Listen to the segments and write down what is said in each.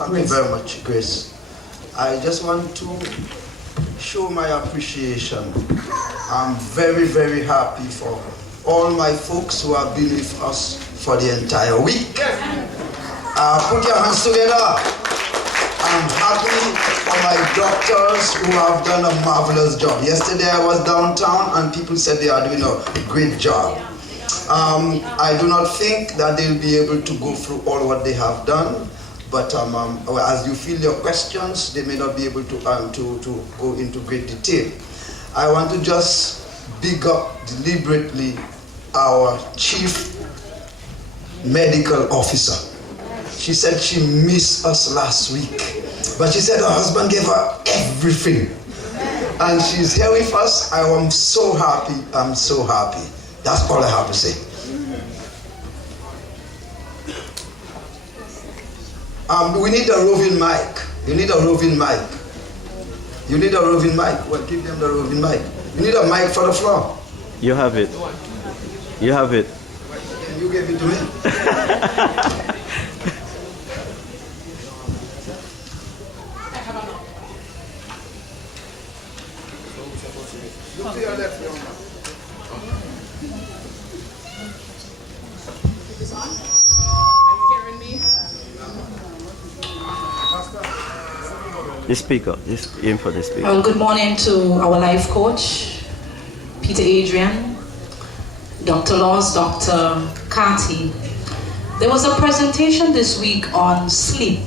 Thank you very much, Grace. I just want to show my appreciation. I'm very, very happy for all my folks who have been with us for the entire week. Put your hands together. I'm happy for my doctors who have done a marvelous job. Yesterday I was downtown and people said they are doing a great job. I do not think that they'll be able to go through all what they have done, but as you feel your questions, they may not be able to go into great detail. I want to just big up deliberately our chief medical officer. She said she missed us last week, but she said her husband gave her everything. And she's here with us. I am so happy. I'm so happy. That's all I have to say. We need a roving mic. You need a roving mic. You need a roving mic. Well, give them the roving mic. You need a mic for the floor. You have it. You have it. Can you give it to me? Look to your left, young man. Is on? Are you hearing me? The speaker. Just aim for the speaker. Good morning to our life coach, Peter Adrien, Dr. Laws, Dr. Carty. There was a presentation this week on sleep.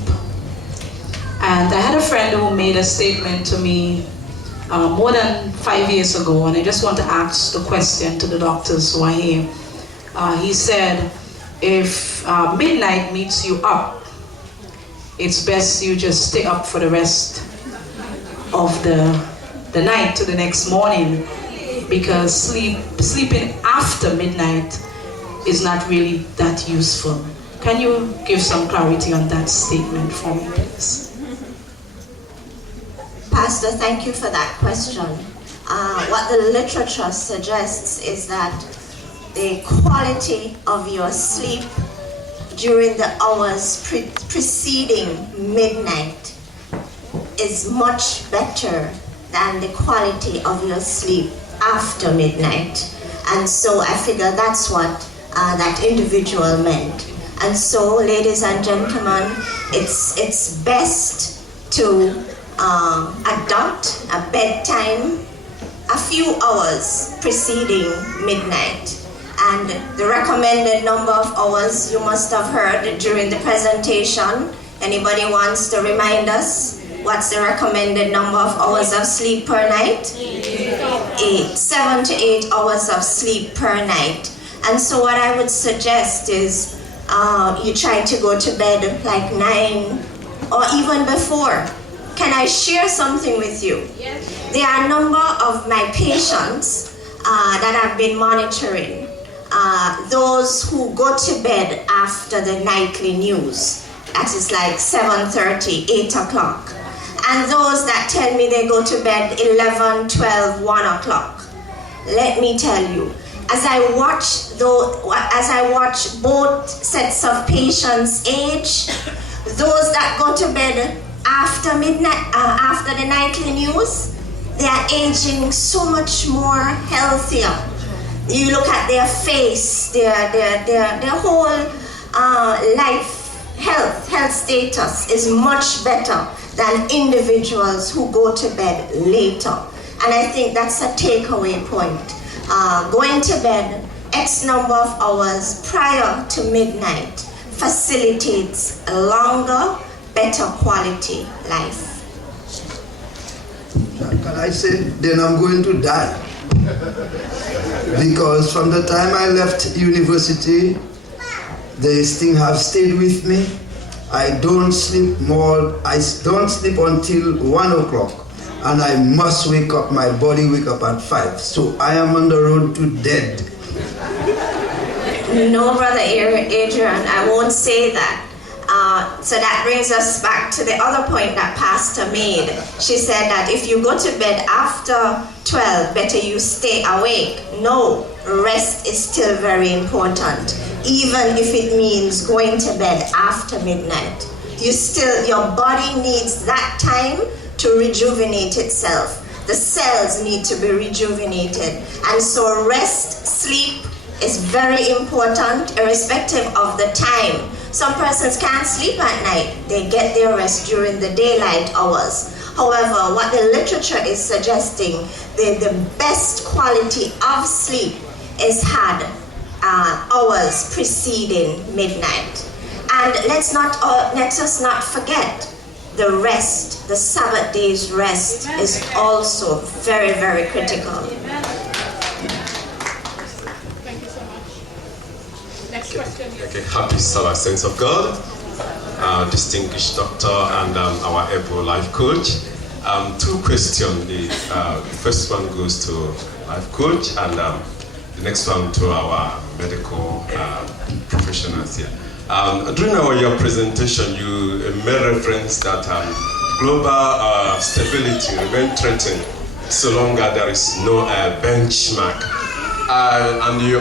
And I had a friend who made a statement to me more than 5 years ago, and I just want to ask the question to the doctors who are here. He said, if midnight meets you up, it's best you just stay up for the rest of the night to the next morning, because sleeping after midnight is not really that useful. Can you give some clarity on that statement for me, please? Pastor, thank you for that question. What the literature suggests is that the quality of your sleep during the hours preceding midnight is much better than the quality of your sleep after midnight. And so I figure that's what that individual meant. And so, ladies and gentlemen, it's best to adopt a bedtime a few hours preceding midnight. And the recommended number of hours you must have heard during the presentation. Anybody wants to remind us what's the recommended number of hours of sleep per night? 8. 7 to 8 hours of sleep per night. And so what I would suggest is you try to go to bed like 9 or even before. Can I share something with you? Yes. There are a number of my patients that I've been monitoring. Those who go to bed after the nightly news. That is like 7:30, 8 o'clock. And those that tell me they go to bed 11, 12, 1 o'clock. Let me tell you, as I watch both sets of patients age, those that go to bed after midnight, after the nightly news, they are aging so much more healthier. You look at their face, their whole life health status is much better than individuals who go to bed later. And I think that's a takeaway point. Going to bed X number of hours prior to midnight facilitates a longer, better quality life. Can I say, then I'm going to die? Because from the time I left university, this thing have stayed with me. I don't sleep until 1 o'clock. And I must wake up, my body wake up at 5. So I am on the road to dead. No, Brother Adrien, I won't say that. So that brings us back to the other point that Pastor made. She said that if you go to bed after 12, better you stay awake. No, rest is still very important, even if it means going to bed after midnight. your body needs that time to rejuvenate itself. The cells need to be rejuvenated. And so rest, sleep is very important irrespective of the time. Some persons can't sleep at night. They get their rest during the daylight hours. However, what the literature is suggesting, the best quality of sleep is had hours preceding midnight. And let's us not forget the rest, the Sabbath day's rest is also very, very critical. Thank you so much. Next question. Okay, happy Sabbath, saints of God, distinguished doctor and our able life coach. Two questions. The first one goes to life coach and the next one to our medical professionals here. During your presentation, you made reference that global stability remains threatened so long as there is no benchmark. And you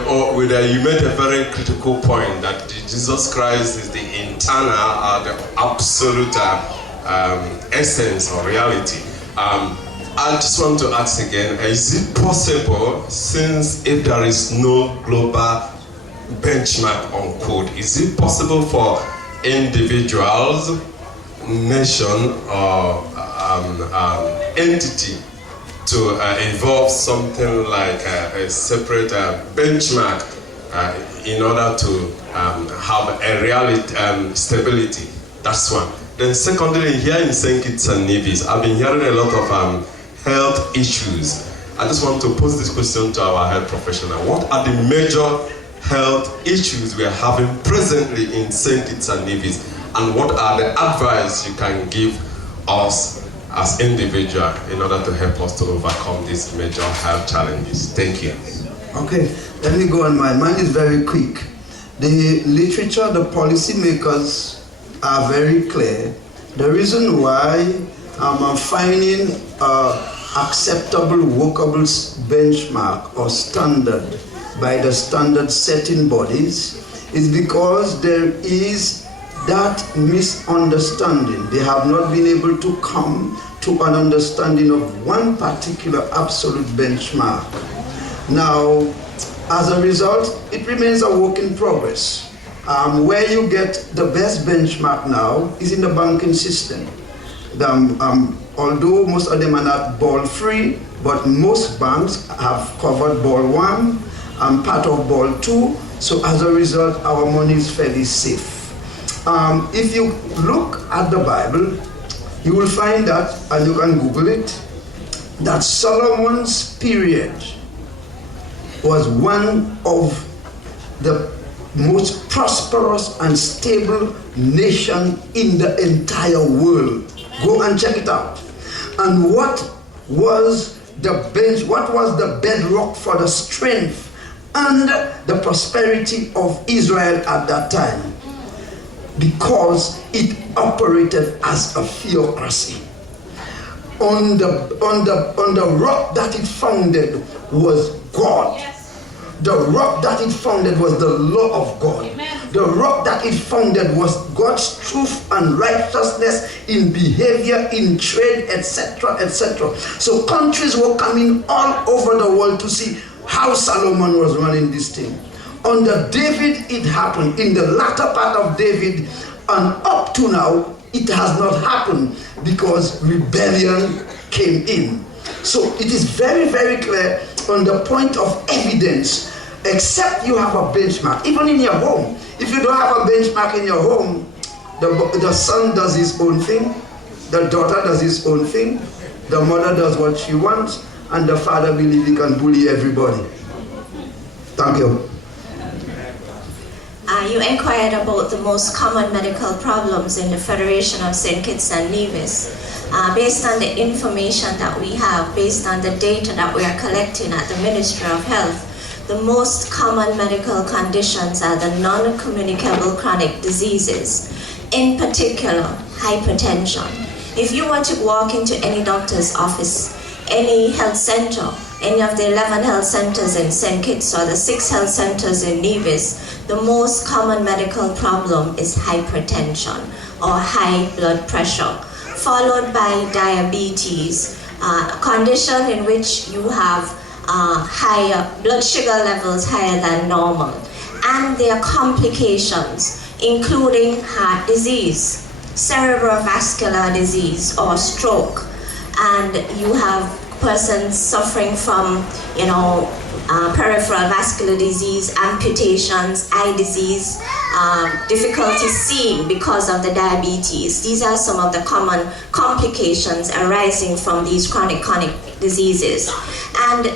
made a very critical point that Jesus Christ is the internal, the absolute essence or reality. I just want to ask again, is it possible, since if there is no global benchmark on code, is it possible for individuals, nation, or entity to involve something like a separate benchmark in order to have a reality stability? That's one. Then secondly, here in St. Kitts and Nevis, I've been hearing a lot of health issues. I just want to pose this question to our health professional. What are the major health issues we are having presently in St. Kitts and Nevis, and what are the advice you can give us as individuals in order to help us to overcome these major health challenges? Thank you. Okay, let me go on mine. Mine is very quick. The literature, the policy makers are very clear. The reason why I'm finding acceptable, workable benchmark or standard by the standard setting bodies is because there is that misunderstanding. They have not been able to come to an understanding of one particular absolute benchmark. Now, as a result, it remains a work in progress. Where you get the best benchmark now is in the banking system. Although most of them are not ball free, but most banks have covered ball 1 and part of ball 2. So as a result, our money is fairly safe. If you look at the Bible, you will find that, and you can Google it, that Solomon's period was one of the most prosperous and stable nation in the entire world. Go and check it out. And what was the bedrock for the strength and the prosperity of Israel at that time? Because it operated as a theocracy. On the rock that it founded was God. The rock that it founded was the law of God. The rock that it founded was God's truth and righteousness in behavior, in trade, etc., etc. So countries were coming all over the world to see how Solomon was running this thing. Under David, it happened. In the latter part of David, and up to now, it has not happened because rebellion came in. So it is very, very clear on the point of evidence, except you have a benchmark, even in your home. If you don't have a benchmark in your home, the son does his own thing, the daughter does his own thing, the mother does what she wants, and the father believes he can bully everybody. Thank you. You inquired about the most common medical problems in the Federation of St. Kitts and Nevis. Based on the information that we have, based on the data that we are collecting at the Ministry of Health, the most common medical conditions are the non-communicable chronic diseases, in particular, hypertension. If you were to walk into any doctor's office, any health center, any of the 11 health centers in St. Kitts or the 6 health centers in Nevis, the most common medical problem is hypertension. or high blood pressure, followed by diabetes, a condition in which you have higher blood sugar levels higher than normal, and their complications, including heart disease, cerebrovascular disease or stroke, and you have persons suffering from, peripheral vascular disease, amputations, eye disease, difficulty seeing because of the diabetes. These are some of the common complications arising from these chronic diseases. And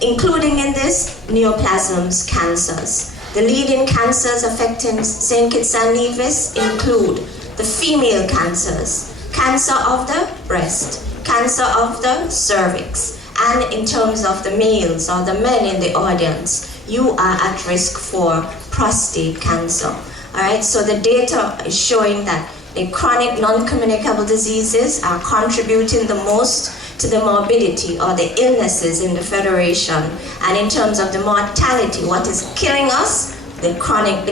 including in this, neoplasms cancers. The leading cancers affecting St. Kitts and Nevis include the female cancers, cancer of the breast, cancer of the cervix, and in terms of the males or the men in the audience, you are at risk for prostate cancer. All right, so the data is showing that the chronic non-communicable diseases are contributing the most to the morbidity or the illnesses in the Federation. And in terms of the mortality, what is killing us? The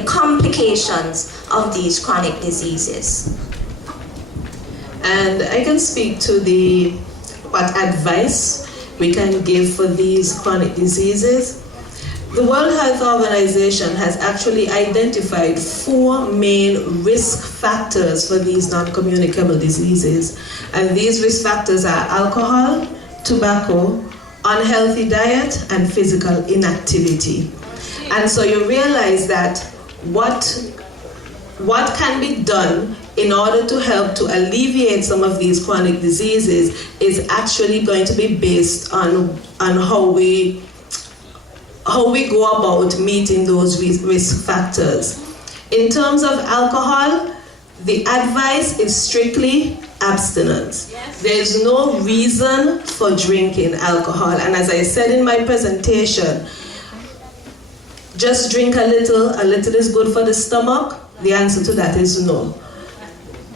complications of these chronic diseases. And I can speak to what advice we can give for these chronic diseases. The World Health Organization has actually identified 4 main risk factors for these non-communicable diseases. And these risk factors are alcohol, tobacco, unhealthy diet, and physical inactivity. And so you realize that what can be done in order to help to alleviate some of these chronic diseases is actually going to be based on how we go about meeting those risk factors. In terms of alcohol, the advice is strictly abstinence. Yes. There is no reason for drinking alcohol. And as I said in my presentation, just drink a little is good for the stomach. The answer to that is no.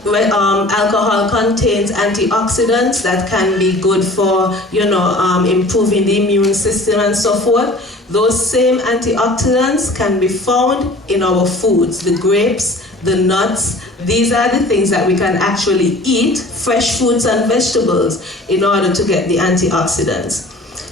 Alcohol contains antioxidants that can be good for, improving the immune system and so forth. Those same antioxidants can be found in our foods, the grapes, the nuts. These are the things that we can actually eat, fresh fruits and vegetables, in order to get the antioxidants.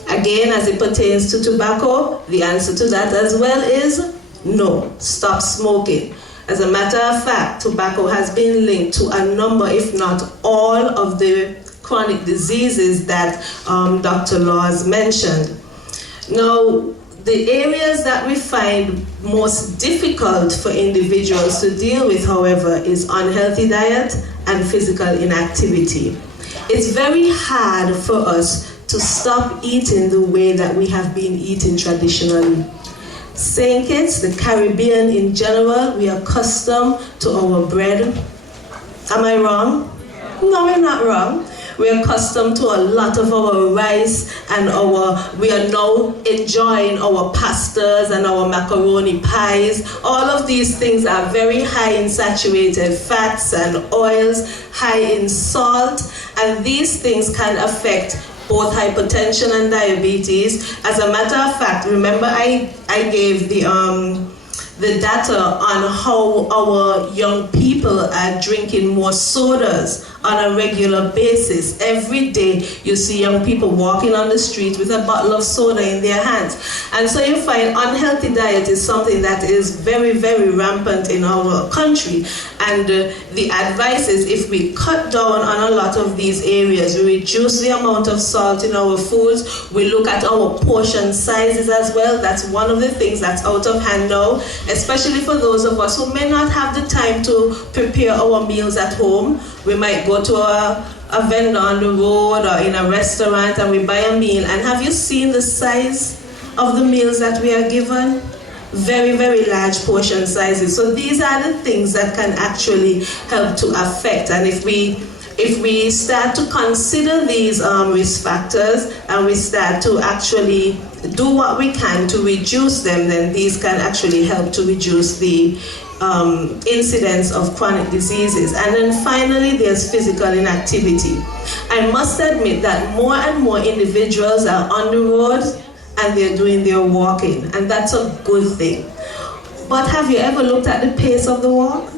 Again, as it pertains to tobacco, the answer to that as well is no. Stop smoking. As a matter of fact, tobacco has been linked to a number, if not all, of the chronic diseases that Dr. Laws mentioned. Now, the areas that we find most difficult for individuals to deal with, however, is unhealthy diet and physical inactivity. It's very hard for us to stop eating the way that we have been eating traditionally. St. Kitts, the Caribbean in general, we are accustomed to our bread. Am I wrong? No, we're not wrong. We are accustomed to a lot of our rice and we are now enjoying our pastas and our macaroni pies. All of these things are very high in saturated fats and oils, high in salt, and these things can affect both hypertension and diabetes. As a matter of fact, remember I gave the data on how our young people are drinking more sodas on a regular basis. Every day you see young people walking on the street with a bottle of soda in their hands. And so you find unhealthy diet is something that is very, very rampant in our country. And the advice is, if we cut down on a lot of these areas, we reduce the amount of salt in our foods, we look at our portion sizes as well. That's one of the things that's out of hand now, especially for those of us who may not have the time to prepare our meals at home. We might go to a vendor on the road or in a restaurant and we buy a meal. And have you seen the size of the meals that we are given? Very, very large portion sizes. So these are the things that can actually help to affect. And if we start to consider these risk factors and we start to actually do what we can to reduce them, then these can actually help to reduce the incidence of chronic diseases. And then finally, there's physical inactivity. I must admit that more and more individuals are on the road and they're doing their walking, and that's a good thing. But have you ever looked at the pace of the walk?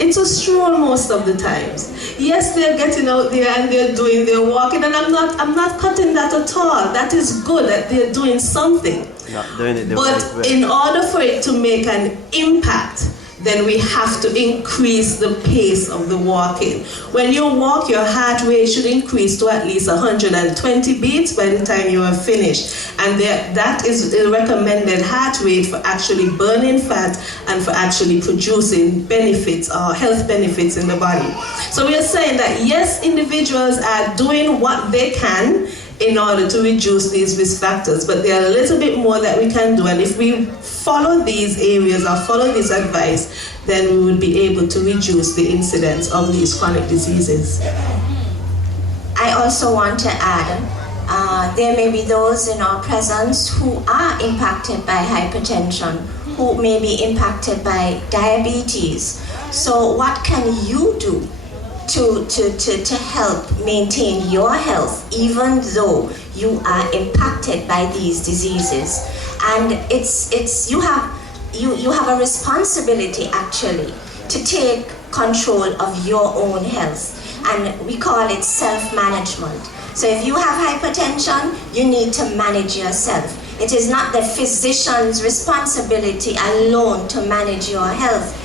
it's a stroll most of the times. Yes, they're getting out there and they're doing their walking, and I'm not cutting that at all. That is good that they're doing something. Not doing it the But right way. in order for it to make an impact, then we have to increase the pace of the walking. When you walk, your heart rate should increase to at least 120 beats by the time you are finished. And that is the recommended heart rate for actually burning fat and for actually producing benefits or health benefits in the body. So we are saying that yes, individuals are doing what they can in order to reduce these risk factors, but there are a little bit more that we can do, and if we follow these areas or follow this advice, then we will be able to reduce the incidence of these chronic diseases. I also want to add, there may be those in our presence who are impacted by hypertension, who may be impacted by diabetes. So what can you do to help maintain your health, even though you are impacted by these diseases? And you have a responsibility actually to take control of your own health, and we call it self-management. So if you have hypertension, you need to manage yourself. It is not the physician's responsibility alone to manage your health.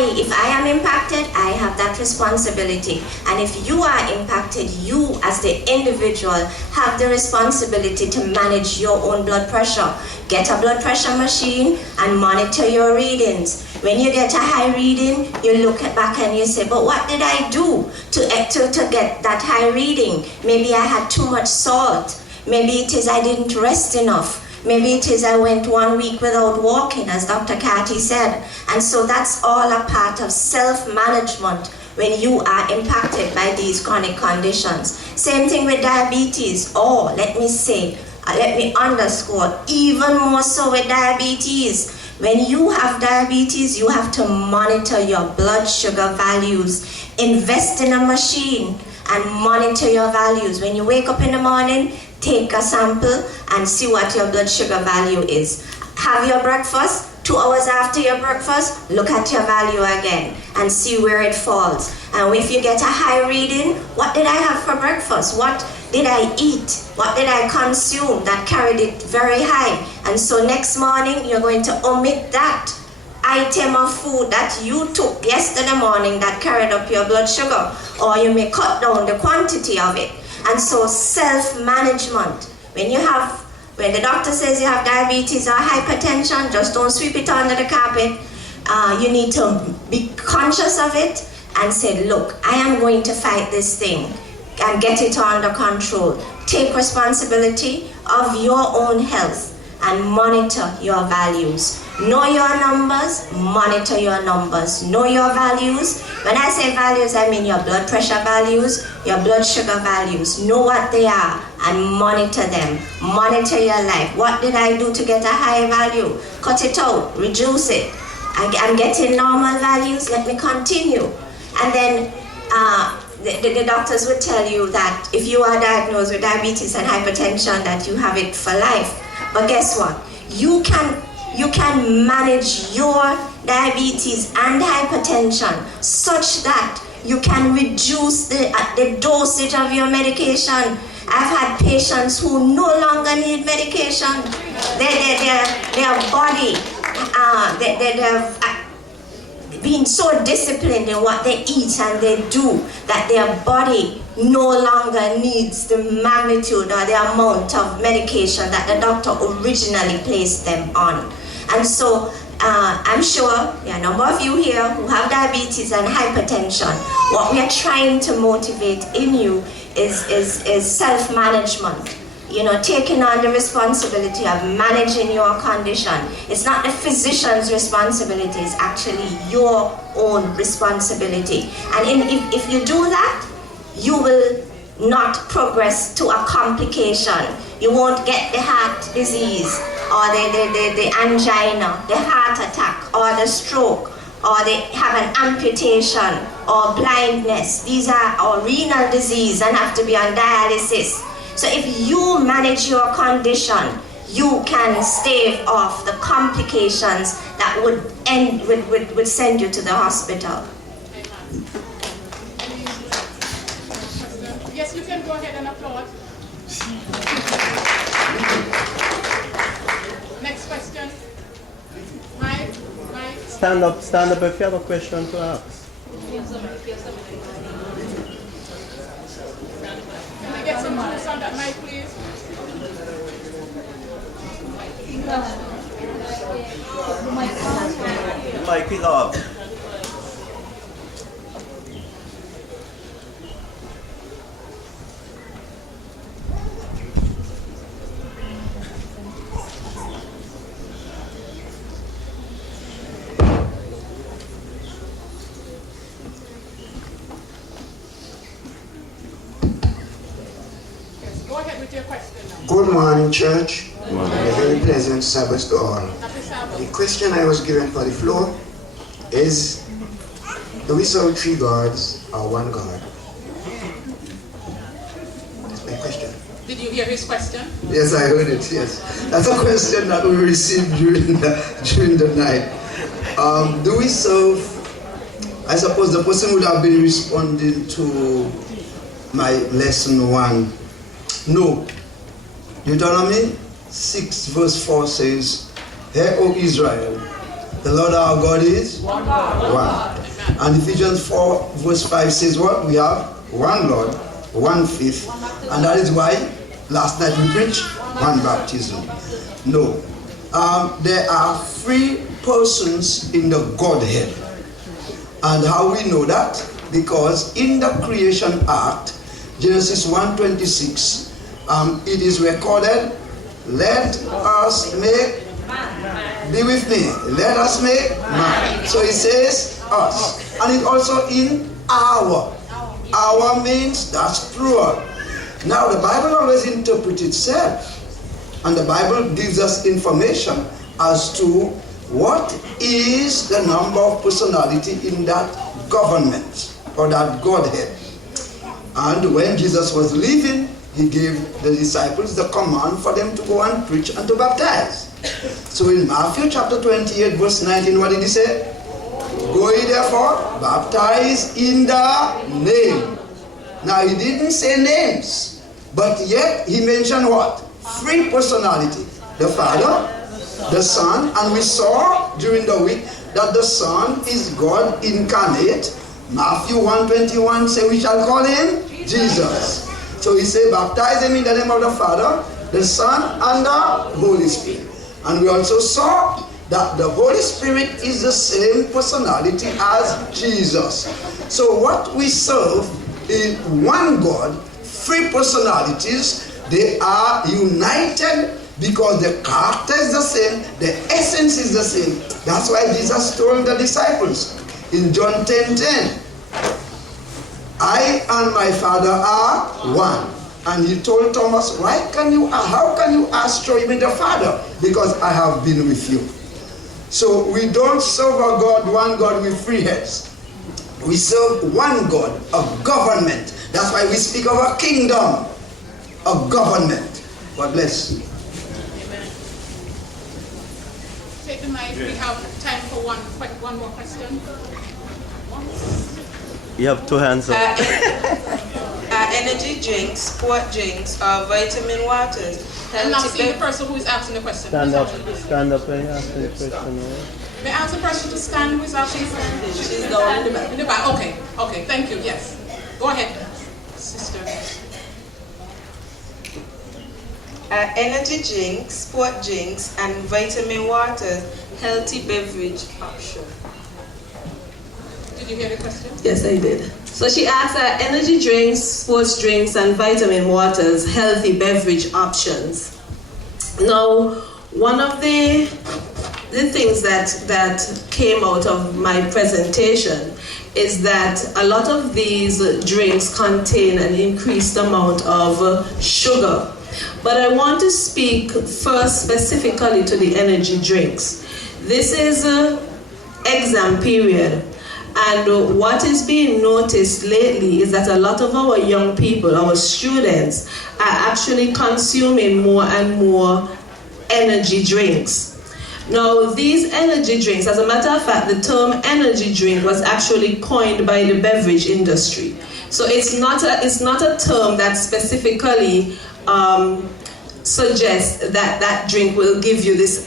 If I am impacted, I have that responsibility. And if you are impacted, you as the individual have the responsibility to manage your own blood pressure. Get a blood pressure machine and monitor your readings. When you get a high reading, you look back and you say, but what did I do to get that high reading? Maybe I had too much salt. Maybe it is I didn't rest enough. Maybe it is I went 1 week without walking, as Dr. Carty said. And so that's all a part of self-management when you are impacted by these chronic conditions. Same thing with diabetes. Let me underscore, even more so with diabetes. When you have diabetes, you have to monitor your blood sugar values. Invest in a machine and monitor your values. When you wake up in the morning, take a sample and see what your blood sugar value is. Have your breakfast, 2 hours after your breakfast, look at your value again and see where it falls. And if you get a high reading, what did I have for breakfast? What did I eat? What did I consume that carried it very high? And so next morning, you're going to omit that item of food that you took yesterday morning that carried up your blood sugar, or you may cut down the quantity of it. And so self-management, when the doctor says you have diabetes or hypertension, just don't sweep it under the carpet. You need to be conscious of it and say, look, I am going to fight this thing and get it under control. Take responsibility of your own health and monitor your values. Know your numbers, monitor your numbers. Know your values. When I say values, I mean your blood pressure values, your blood sugar values. Know what they are and monitor them. Monitor your life. What did I do to get a high value? Cut it out, reduce it. I'm getting normal values, let me continue. And then the doctors would tell you that if you are diagnosed with diabetes and hypertension, that you have it for life. But guess what? You can manage your diabetes and hypertension such that you can reduce the dosage of your medication. I've had patients who no longer need medication. Their body, they've been so disciplined in what they eat and they do that their body no longer needs the magnitude or the amount of medication that the doctor originally placed them on. And so I'm sure there are a number of you here who have diabetes and hypertension. What we are trying to motivate in you is self-management. Taking on the responsibility of managing your condition. It's not the physician's responsibility, it's actually your own responsibility. And if you do that, you will not progress to a complication. You won't get the heart disease or the angina, the heart attack or the stroke, or they have an amputation or blindness. These are renal disease and have to be on dialysis. So if you manage your condition, you can stave off the complications that would send you to the hospital. Yes, you can go ahead and applaud. Next question. Mike. Stand up if you have a question to ask. Can we get some juice on that mic, please? Mike is up. Yes, go ahead with your question now. Good morning, church. A very pleasant Sabbath to all. Happy Sabbath. The question I was given for the floor is, do we serve three gods or one God? That's my question. Did you hear his question? Yes, I heard it, yes. That's a question that we received during the night. Do we serve, I suppose the person would have been responding to my lesson 1. No. Deuteronomy 6 verse 4 says, "Hear, O Israel, the Lord our God is one. And Ephesians 4 verse 5 says what? We have one Lord, one faith, and that is why last night we preached one baptism. No. There are 3 persons in the Godhead. And how we know that? Because in the creation act, Genesis 1:26, it is recorded, let us make, be with me, let us make man. So it says us. And it also in our. Our means that's plural. Now the Bible always interprets itself. And the Bible gives us information as to what is the number of personality in that government or that Godhead. And when Jesus was leaving, he gave the disciples the command for them to go and preach and to baptize. So in Matthew chapter 28 verse 19, what did he say? Go ye therefore, baptize in the name. Now he didn't say names, but yet he mentioned what? 3 personality. The Father, the Son, and we saw during the week that the Son is God incarnate. Matthew 1:21 say we shall call him Jesus. So he said baptize him in the name of the Father, the Son, and the Holy Spirit. And we also saw that the Holy Spirit is the same personality as Jesus. So what we serve is one God, 3 personalities. They are united because the character is the same, the essence is the same. That's why Jesus told the disciples in John 10:10, I and my Father are one. And he told Thomas, how can you ask show me the Father? Because I have been with you. So we don't serve a God, one God with 3 heads. We serve one God, a government. That's why we speak of a kingdom, a government. God bless you. Take the mic. We have time for one more question. You have 2 hands up. Energy drinks, sport drinks, vitamin waters. I'm not seeing the person who is asking the question. Stand up when you ask the question. May I ask the person to stand who is asking the question? She's down in the back. In the back. Okay, thank you. Yes. Go ahead, sister. Energy drinks, sport drinks, and vitamin waters, healthy beverage option. Did you hear the question? Yes, I did. So she asked energy drinks, sports drinks, and vitamin waters, healthy beverage options. Now, one of the things that came out of my presentation is that a lot of these drinks contain an increased amount of sugar. But I want to speak first specifically to the energy drinks. This is exam period. And what is being noticed lately is that a lot of our young people, our students, are actually consuming more and more energy drinks. Now, these energy drinks, as a matter of fact, the term energy drink was actually coined by the beverage industry So it's not a term that specifically suggests that that drink will give you this,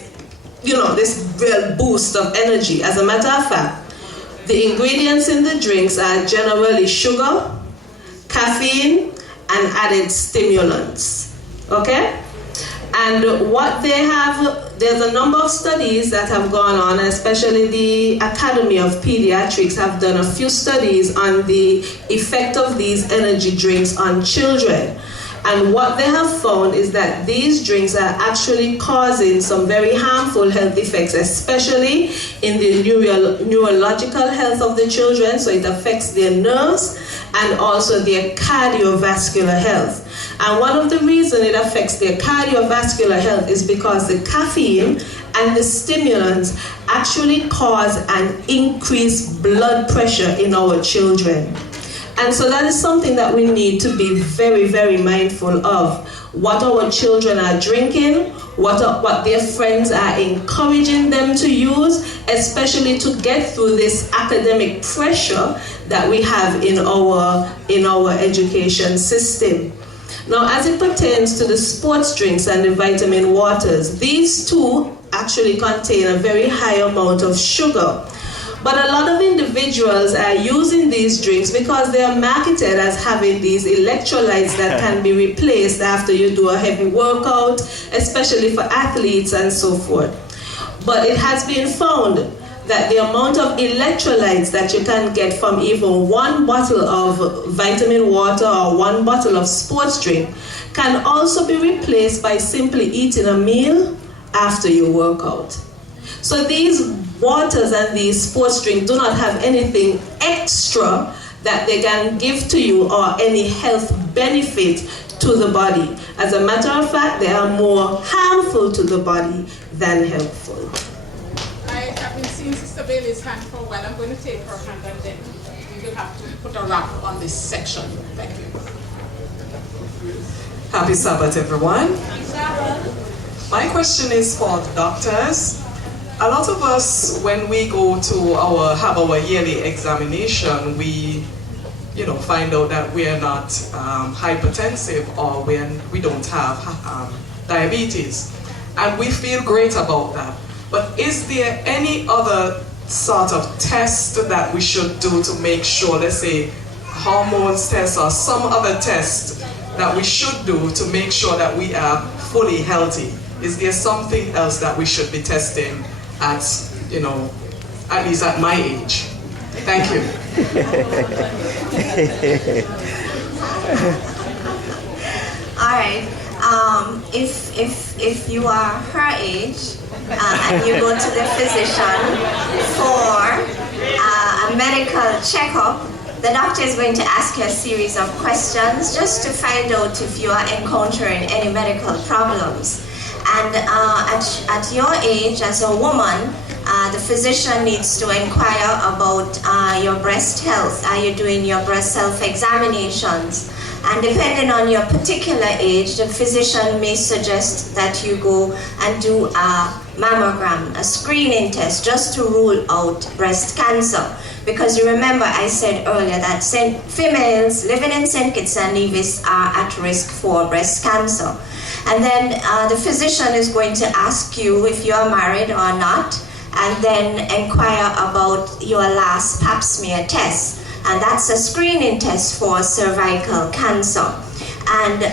this real boost of energy. As a matter of fact, the ingredients in the drinks are generally sugar, caffeine, and added stimulants. Okay? And what they have, there's a number of studies that have gone on, especially the Academy of Pediatrics have done a few studies on the effect of these energy drinks on children. And what they have found is that these drinks are actually causing some very harmful health effects, especially in the neurological health of the children. So it affects their nerves and also their cardiovascular health. And one of the reasons it affects their cardiovascular health is because the caffeine and the stimulants actually cause an increased blood pressure in our children. And so that is something that we need to be very, very mindful of. What our children are drinking, what their friends are encouraging them to use, especially to get through this academic pressure that we have in our education system. Now, as it pertains to the sports drinks and the vitamin waters, these two actually contain a very high amount of sugar. But a lot of individuals are using these drinks because they are marketed as having these electrolytes that can be replaced after you do a heavy workout, especially for athletes and so forth. But it has been found that the amount of electrolytes that you can get from even one bottle of vitamin water or one bottle of sports drink can also be replaced by simply eating a meal after your workout. So these waters and these sports drinks do not have anything extra that they can give to you or any health benefit to the body. As a matter of fact, they are more harmful to the body than helpful. I have been seeing Sister Bailey's hand for a while. I'm going to take her hand and then we will have to put a wrap on this section. Thank you. Happy Sabbath, everyone. Happy Sabbath. My question is for the doctors. A lot of us, when we go to have our yearly examination, we, find out that we are not hypertensive or we don't have diabetes, and we feel great about that. But is there any other sort of test that we should do to make sure, let's say, hormones test or some other test that we should do to make sure that we are fully healthy? Is there something else that we should be testing at least at my age? Thank you. All right. If you are her age and you go to the physician for a medical checkup, the doctor is going to ask you a series of questions just to find out if you are encountering any medical problems. And at your age, as a woman, the physician needs to inquire about your breast health. Are you doing your breast self-examinations? And depending on your particular age, the physician may suggest that you go and do a mammogram, a screening test, just to rule out breast cancer. Because you remember I said earlier that females living in St. Kitts and Nevis are at risk for breast cancer. And then the physician is going to ask you if you are married or not, and then inquire about your last pap smear test. And that's a screening test for cervical cancer. And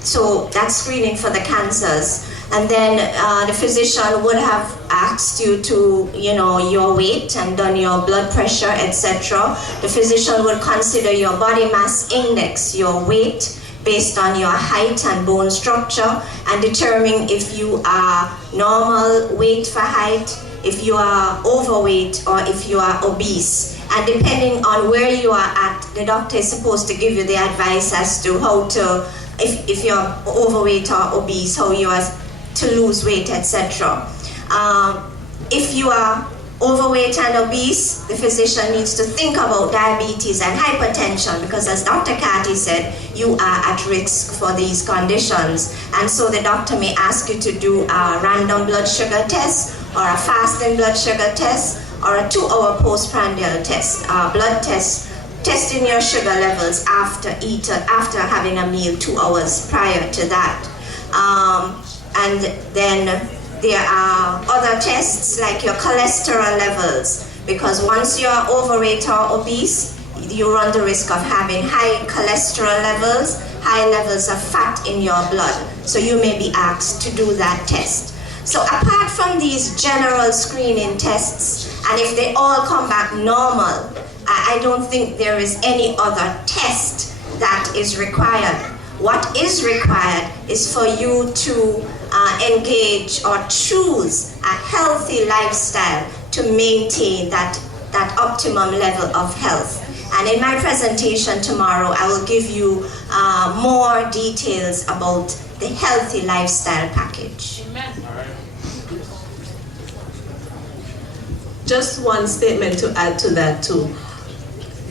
so that's screening for the cancers. And then the physician would have asked you to, your weight and done your blood pressure, etc. The physician would consider your body mass index, your weight, based on your height and bone structure, and determine if you are normal weight for height, if you are overweight, or if you are obese. And depending on where you are at, the doctor is supposed to give you the advice as to how to, if you're overweight or obese, how you are to lose weight, etc. If you are overweight and obese, the physician needs to think about diabetes and hypertension, because as Dr. Carty said, you are at risk for these conditions. And so the doctor may ask you to do a random blood sugar test, or a fasting blood sugar test, or a 2-hour postprandial test, blood test testing your sugar levels after having a meal 2 hours prior to that. And then there are other tests like your cholesterol levels, because once you're overweight or obese, you run the risk of having high cholesterol levels, high levels of fat in your blood. So you may be asked to do that test. So apart from these general screening tests, and if they all come back normal, I don't think there is any other test that is required. What is required is for you to engage or choose a healthy lifestyle to maintain that optimum level of health. And in my presentation tomorrow, I will give you more details about the healthy lifestyle package. Amen. Just one statement to add to that too.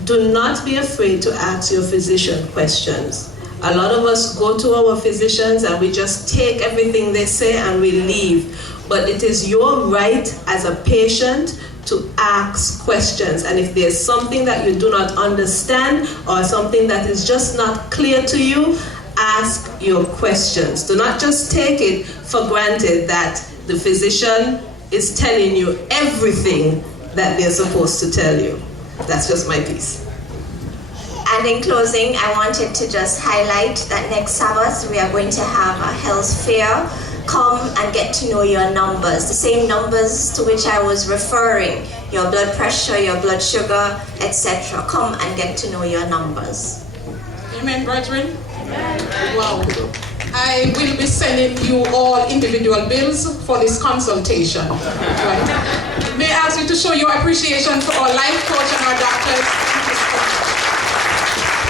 Do not be afraid to ask your physician questions. A lot of us go to our physicians and we just take everything they say and we leave. But it is your right as a patient to ask questions. And if there's something that you do not understand or something that is just not clear to you, ask your questions. Do not just take it for granted that the physician is telling you everything that they're supposed to tell you. That's just my piece. And in closing, I wanted to just highlight that next Sabbath we are going to have a health fair. Come and get to know your numbers, the same numbers to which I was referring, your blood pressure, your blood sugar, etc. Come and get to know your numbers. Amen, brethren? Amen. Wow. I will be sending you all individual bills for this consultation. Right. May I ask you to show your appreciation for our life coach and our doctors.